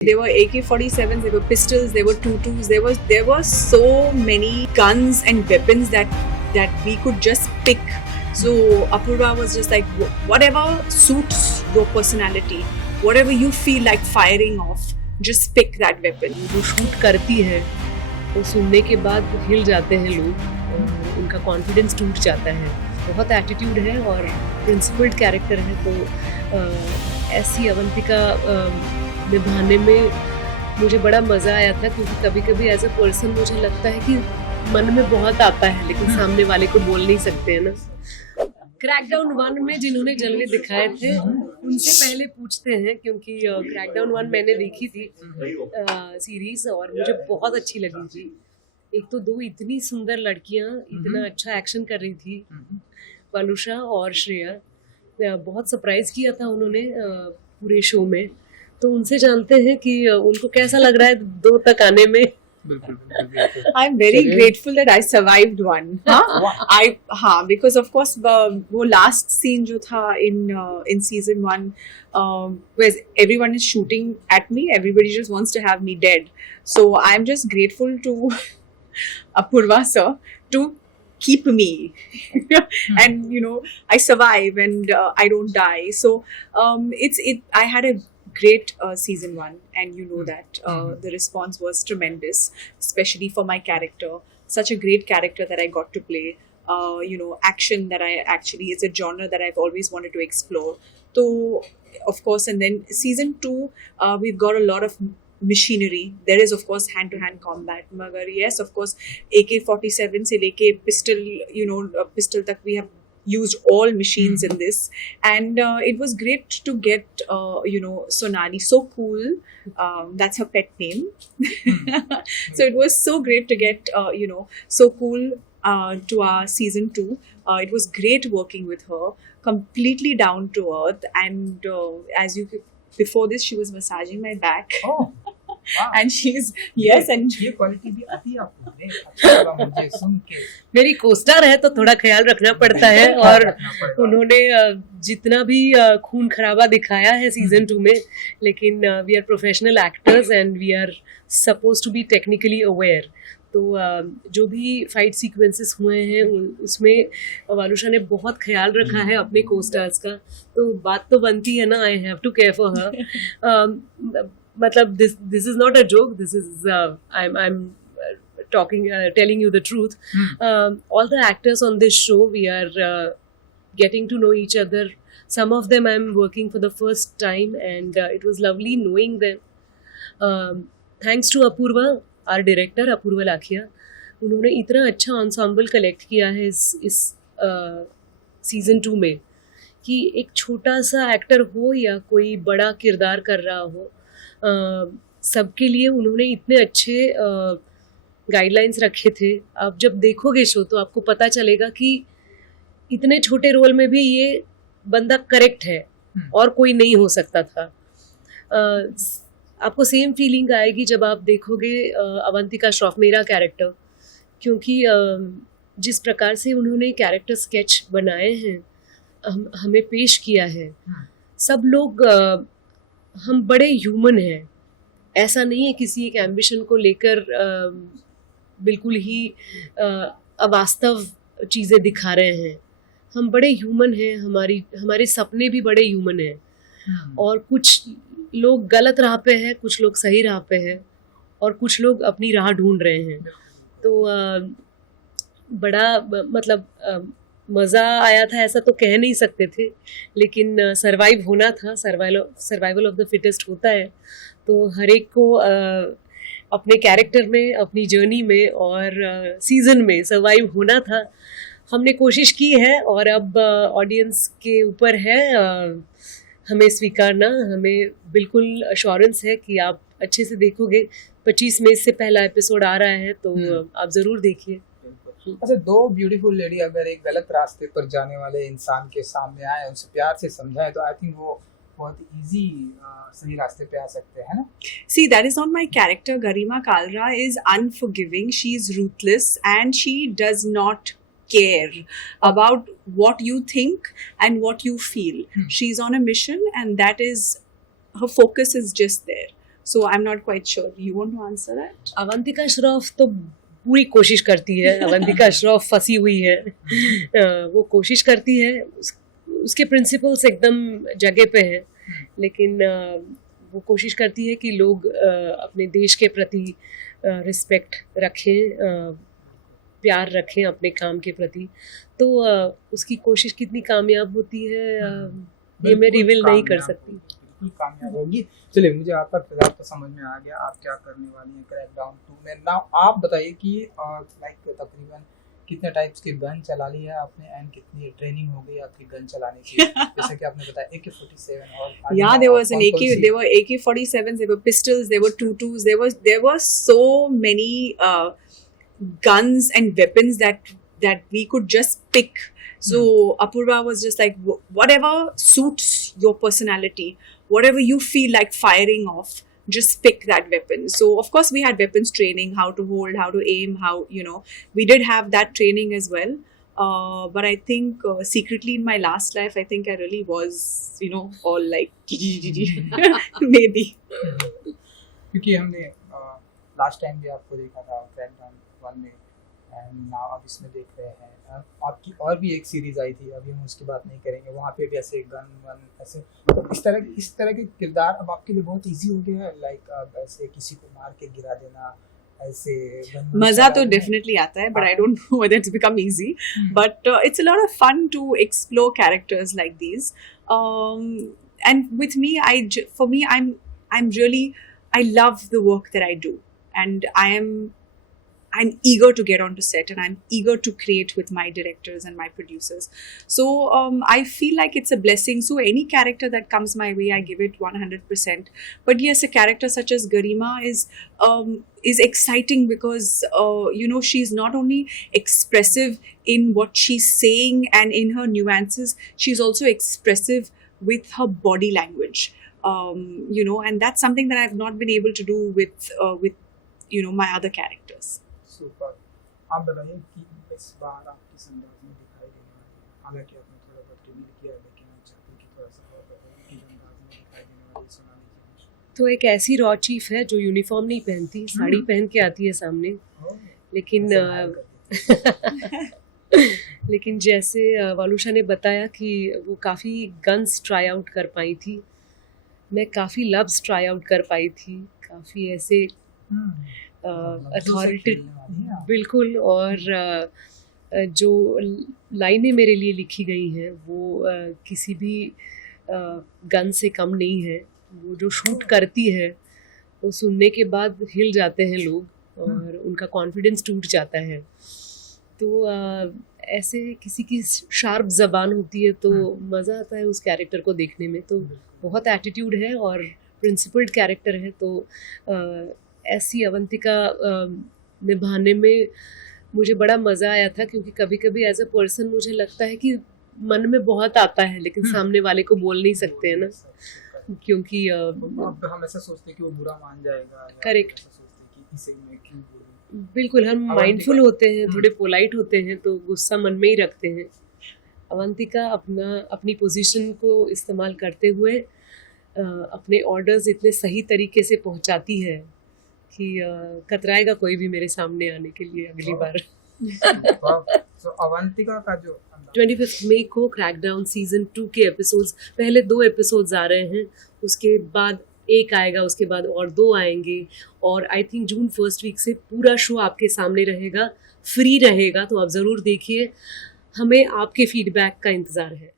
There were AK-47s, there were pistols, there were tutus, there were so many guns and weapons that we could just pick. So Apurva was just like, whatever suits your personality, whatever you feel like firing off, just pick that weapon. जो shoot करती है तो सुनने के बाद हिल जाते हैं लोग और उनका कॉन्फिडेंस टूट जाता है. बहुत एटीट्यूड है और प्रिंसिपल्ड कैरेक्टर है, तो ऐसी अवंतिका निभाने में मुझे बड़ा मज़ा आया था, क्योंकि कभी कभी एज अ पर्सन मुझे लगता है कि मन में बहुत आता है लेकिन सामने वाले को बोल नहीं सकते हैं ना. क्रैकडाउन 1 में जिन्होंने जलवे दिखाए थे उनसे पहले पूछते हैं, क्योंकि क्रैकडाउन 1 मैंने देखी थी सीरीज और मुझे बहुत अच्छी लगी थी. एक तो दो इतनी सुंदर लड़कियां इतना अच्छा एक्शन कर रही थी, वालुषा और श्रेया. बहुत सरप्राइज किया था उन्होंने पूरे शो में. तो उनसे जानते हैं कि उनको कैसा लग रहा है 2 तक आने में. I'm very grateful that I survived one. Because of course वो last scene जो था in season 1, where everyone is shooting at me, everybody just wants to have me dead. So I'm just grateful to Apurva sir to keep me and I survive and I don't die. So I had a great season 1, and that the response was tremendous, especially for my character. Such a great character that I got to play. Action that is a genre that I've always wanted to explore. So of course, and then season 2 we've got a lot of machinery. There is of course hand-to-hand combat. Magar yes, of course, AK-47 se leke pistol, pistol tak we have used all machines in this, and it was great to get Sonali, so cool, that's her pet name. So it was so great to get so cool to our season 2. It was great working with her, completely down to earth, and before this she was massaging my back. Wow. And she's and ये quality भी आती है आपको. अच्छा लगा मुझे सुन के. मेरी कोस्टार है तो थोड़ा ख्याल रखना पड़ता है. और उन्होंने जितना भी खून खराबा दिखाया है सीजन 2 में, लेकिन we are professional actors and we are suppose to be technically aware. तो जो भी फाइट सीक्वेंसेस हुए हैं उसमें वालुषा ने बहुत ख्याल रखा है अपने कोस्टार्स का. तो बात तो बनती है ना, I have to care for her. मतलब this is not a joke. This is I'm telling you the truth. All the actors on this show, we are getting to know each other. Some of them I'm working for the first time, and it was lovely knowing them. Thanks to Apurva, our director Apurva Lakhia. उन्होंने इतना अच्छा ensemble collect किया है इस season 2 में, कि एक छोटा सा एक्टर हो या कोई बड़ा किरदार कर रहा हो, सबके लिए उन्होंने इतने अच्छे गाइडलाइंस रखे थे. आप जब देखोगे शो तो आपको पता चलेगा कि इतने छोटे रोल में भी ये बंदा करेक्ट है और कोई नहीं हो सकता था. आपको सेम फीलिंग आएगी जब आप देखोगे अवंतिका श्रॉफ, मेरा कैरेक्टर, क्योंकि जिस प्रकार से उन्होंने कैरेक्टर स्केच बनाए हैं, हमें पेश किया है, सब लोग हम बड़े ह्यूमन हैं. ऐसा नहीं है किसी एक एम्बिशन को लेकर बिल्कुल ही अवास्तव चीज़ें दिखा रहे हैं. हम बड़े ह्यूमन हैं, हमारे सपने भी बड़े ह्यूमन हैं. और कुछ लोग गलत राह पे हैं, कुछ लोग सही राह पे हैं, और कुछ लोग अपनी राह ढूंढ रहे हैं. तो बड़ा मतलब मज़ा आया था, ऐसा तो कह नहीं सकते थे, लेकिन सरवाइव होना था. सर्वाइवल ऑफ द फिटेस्ट होता है. तो हर एक को अपने कैरेक्टर में, अपनी जर्नी में और सीज़न में सर्वाइव होना था. हमने कोशिश की है और अब ऑडियंस के ऊपर है हमें स्वीकारना. हमें बिल्कुल अश्योरेंस है कि आप अच्छे से देखोगे. 25 मई से पहला एपिसोड आ रहा है, तो आप ज़रूर देखिए. अच्छा, 2 ब्यूटीफुल लेडी अगर एक गलत रास्ते पर जाने वाले इंसान के सामने आए, उनसे प्यार से समझाएं, तो आई थिंक वो बहुत इजी सही रास्ते पे आ सकते हैं ना. See, that is not my character. Garima Kalra is unforgiving. She is ruthless, and she does not care about what you think and what you feel. She's on a mission, and that is her focus is just there. So I'm not quite sure. You want to answer that? Avantika Shroff तो पूरी कोशिश करती है. अवंतिका श्रॉफ फंसी हुई है. वो कोशिश करती है, उसके प्रिंसिपल्स एकदम जगह पे हैं, लेकिन वो कोशिश करती है कि लोग अपने देश के प्रति रिस्पेक्ट रखें, प्यार रखें अपने काम के प्रति. तो उसकी कोशिश कितनी कामयाब होती है ये मैं रिवील नहीं कर सकती. बिल्कुल कामयाब होगी. चलिए, मुझे आपका किरदार तो समझ में आ गया, आप क्या करने वाली हैं क्रैकडाउन 2 में. नाउ आप बताइए कि लाइक तकरीबन कितने टाइप्स के गन चला ली है आपने एंड कितनी ट्रेनिंग हो गई आपकी गन चलाने की. जैसे कि आपने बताया AK-47 और yeah, there was an AK, there were AK-47s, there were pistols, there were 22s, there were so many guns and weapons that we could just pick. So Apurva was just like, whatever suits your personality, whatever you feel like firing off, just pick that weapon. So of course we had weapons training, how to hold, how to aim, how, you know, we did have that training as well. But I think secretly in my last life, I think I really was, you know, all like maybe. क्योंकि हमने last time भी आपको देखा था crackdown 1 में and now अब इसमें देख रहे हैं. आपकी और भी एक सीरीज आई थी, अभी हम उसकी बात नहीं करेंगे, वहाँ पे भी ऐसे गन वन ऐसे. तो इस तरह के किरदार अब आपके लिए बहुत इजी हो गया है, लाइक ऐसे किसी को मार के गिरा देना, ऐसे मजा तो डेफिनेटली आता है, but I don't know whether it's become easy. But it's a lot of fun to explore characters like these. And with me, for me, I'm really, I love the work that I do, and I'm eager to get onto set, and I'm eager to create with my directors and my producers. So I feel like it's a blessing. So any character that comes my way, I give it 100%. But yes, a character such as Garima is exciting because you know, she's not only expressive in what she's saying and in her nuances, she's also expressive with her body language. You know, and that's something that I've not been able to do with you know, my other characters. Super. आप बताइए कि इस बार आप किस अंदाज में दिखाई देने वाली हैं. हालांकि आपने थोड़ा बहुत रिवील किया है, लेकिन मैं चाहती हूँ कि थोड़ा सा और बताइए किस अंदाज में दिखाई देने वाली है सोनाली जी. तो एक ऐसी रॉ चीफ है जो यूनिफॉर्म नहीं पहनती, साड़ी पहन के आती है सामने. लेकिन लेकिन जैसे वालुषा ने बताया कि वो काफ़ी गन्स ट्राई आउट कर पाई थी, मैं काफ़ी लव्स ट्राई आउट कर पाई थी, काफ़ी ऐसे अथॉरिटी. बिल्कुल. और जो लाइनें मेरे लिए लिखी गई हैं वो किसी भी गन से कम नहीं है. वो जो शूट करती है वो सुनने के बाद हिल जाते हैं लोग और उनका कॉन्फिडेंस टूट जाता है. तो ऐसे किसी की शार्प ज़बान होती है तो मज़ा आता है उस कैरेक्टर को देखने में. तो बहुत एटीट्यूड है और प्रिंसिपल्ड कैरेक्टर है, तो ऐसी अवंतिका निभाने में मुझे बड़ा मज़ा आया था. क्योंकि कभी कभी एज अ पर्सन मुझे लगता है कि मन में बहुत आता है लेकिन सामने वाले को बोल नहीं सकते हैं ना, क्योंकि अब हम ऐसा सोचते हैं कि वो बुरा मान जाएगा. करेक्ट. इसे मैं क्यों बोलूं. बिल्कुल, हम माइंडफुल होते हैं, थोड़े पोलाइट होते हैं, तो गुस्सा मन में ही रखते हैं. अवंतिका अपनी पोजीशन को इस्तेमाल करते हुए अपने ऑर्डर्स इतने सही तरीके से पहुंचाती है कि कतराएगा कोई भी मेरे सामने आने के लिए अगली बार. तो अवंतिका का जो 25 मई को क्रैकडाउन सीजन 2 के एपिसोड्स, पहले 2 एपिसोड्स आ रहे हैं, उसके बाद एक आएगा, उसके बाद और 2 आएंगे, और I think June first week से पूरा शो आपके सामने रहेगा, फ्री रहेगा. तो आप ज़रूर देखिए. हमें आपके फीडबैक का इंतज़ार है.